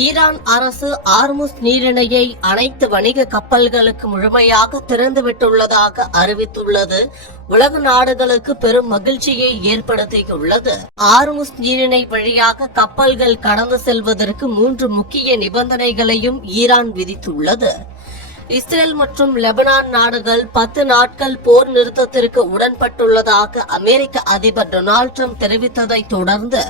Iran அரசு ஆர்முஸ் நீரிணையை அனைத்து வணிக கப்பல்களுக்கு முழுமையாக திறந்துவிட்டுள்ளதாக அறிவித்துள்ளது உலக நாடுகளுக்கு பெரும் மகிழ்ச்சியை ஏற்படுத்தியுள்ளது. ஆர்முஸ் நீரிணை வழியாக கப்பல்கள் கடந்து செல்வதற்கு 3 முக்கிய நிபந்தனைகளையும் ஈரான் விதித்துள்ளது. இஸ்ரேல் மற்றும் லெபனான் நாடுகள் 10 நாட்கள் போர் நிறுத்தத்திற்கு உடன்பட்டுள்ளதாக அமெரிக்க அதிபர் டொனால்டு டிரம்ப் தெரிவித்ததை தொடர்ந்து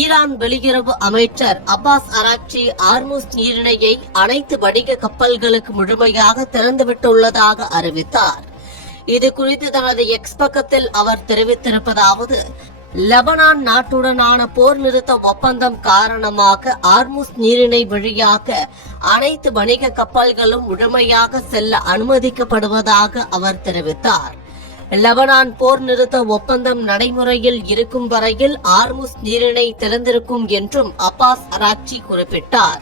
ஈரான் வெளியுறவு அமைச்சர் அப்பாஸ் அராக்சி ஆர்முஸ் நீரிணையை அனைத்து வணிக கப்பல்களுக்கு முழுமையாக திறந்துவிட்டுள்ளதாக அறிவித்தார். இது குறித்து தனது எக்ஸ் பக்கத்தில் அவர் தெரிவித்திருப்பதாவது: லெபனான் நாட்டுடனான போர் நிறுத்த ஒப்பந்தம் காரணமாக ஆர்முஸ் நீரிணை வழியாக அனைத்து வணிக கப்பல்களும் முழுமையாக செல்ல அனுமதிக்கப்படுவதாக அவர் தெரிவித்தார். லெபனான் போர் நிறுத்த ஒப்பந்தம் நடைமுறையில் இருக்கும் வரையில் ஆர்முஸ் நீரிணை திறந்திருக்கும் என்றும் அப்பாஸ் அராக்சி குறிப்பிட்டார்.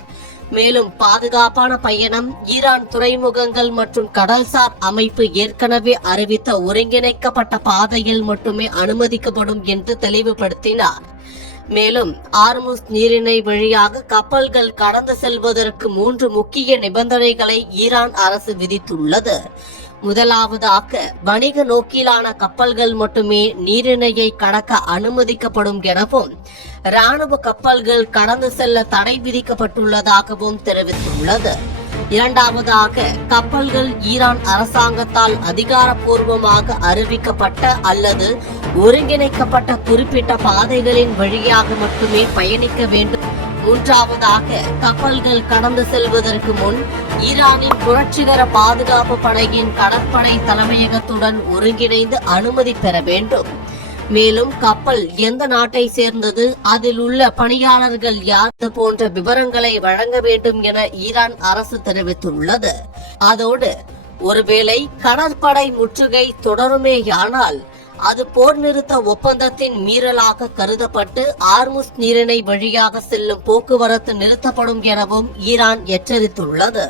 மேலும் பாதுகாப்பான பயணம் ஈரான் துறைமுகங்கள் மற்றும் கடல்சார் அமைப்பு ஏற்கனவே அறிவித்த ஒருங்கிணைக்கப்பட்ட பாதையில் மட்டுமே அனுமதிக்கப்படும் என்று தெளிவுபடுத்தினார். மேலும் ஆர்முஸ் நீரிணை வழியாக கப்பல்கள் கடந்து செல்வதற்கு 3 முக்கிய நிபந்தனைகளை ஈரான் அரசு விதித்துள்ளது. முதலாவதாக, வணிக நோக்கிலான கப்பல்கள் மட்டுமே நீரிணையை கடக்க அனுமதிக்கப்படும் எனவும் ராணுவ கப்பல்கள் கடந்து செல்ல தடை விதிக்கப்பட்டுள்ளதாகவும் தெரிவித்துள்ளது. இரண்டாவதாக, கப்பல்கள் ஈரான் அரசாங்கத்தால் அதிகாரப்பூர்வமாக அறிவிக்கப்பட்ட அல்லது ஒருங்கிணைக்கப்பட்ட குறிப்பிட்ட பாதைகளின் வழியாக மட்டுமே பயணிக்க வேண்டும். மூன்றாவதாக, கப்பல்கள் கடந்து செல்வதற்கு முன் ஈரானின் புரட்சிகர பாதுகாப்பு படையின் கடற்படை தலைமையகத்துடன் ஒருங்கிணைந்து அனுமதி பெற வேண்டும். மேலும் கப்பல் எந்த நாட்டை சேர்ந்தது, அதில் உள்ள பணியாளர்கள் யார் போன்ற விவரங்களை வழங்க வேண்டும் என ஈரான் அரசு தெரிவித்துள்ளது. அதோடு ஒருவேளை கடற்படை முற்றுகை தொடருமேயானால் அது போர் நிறுத்த ஒப்பந்தத்தின் மீறலாக கருதப்பட்டு ஆர்முஸ் நீரிணை வழியாக செல்லும் போக்குவரத்து நிறுத்தப்படும் எனவும் ஈரான் எச்சரித்துள்ளது.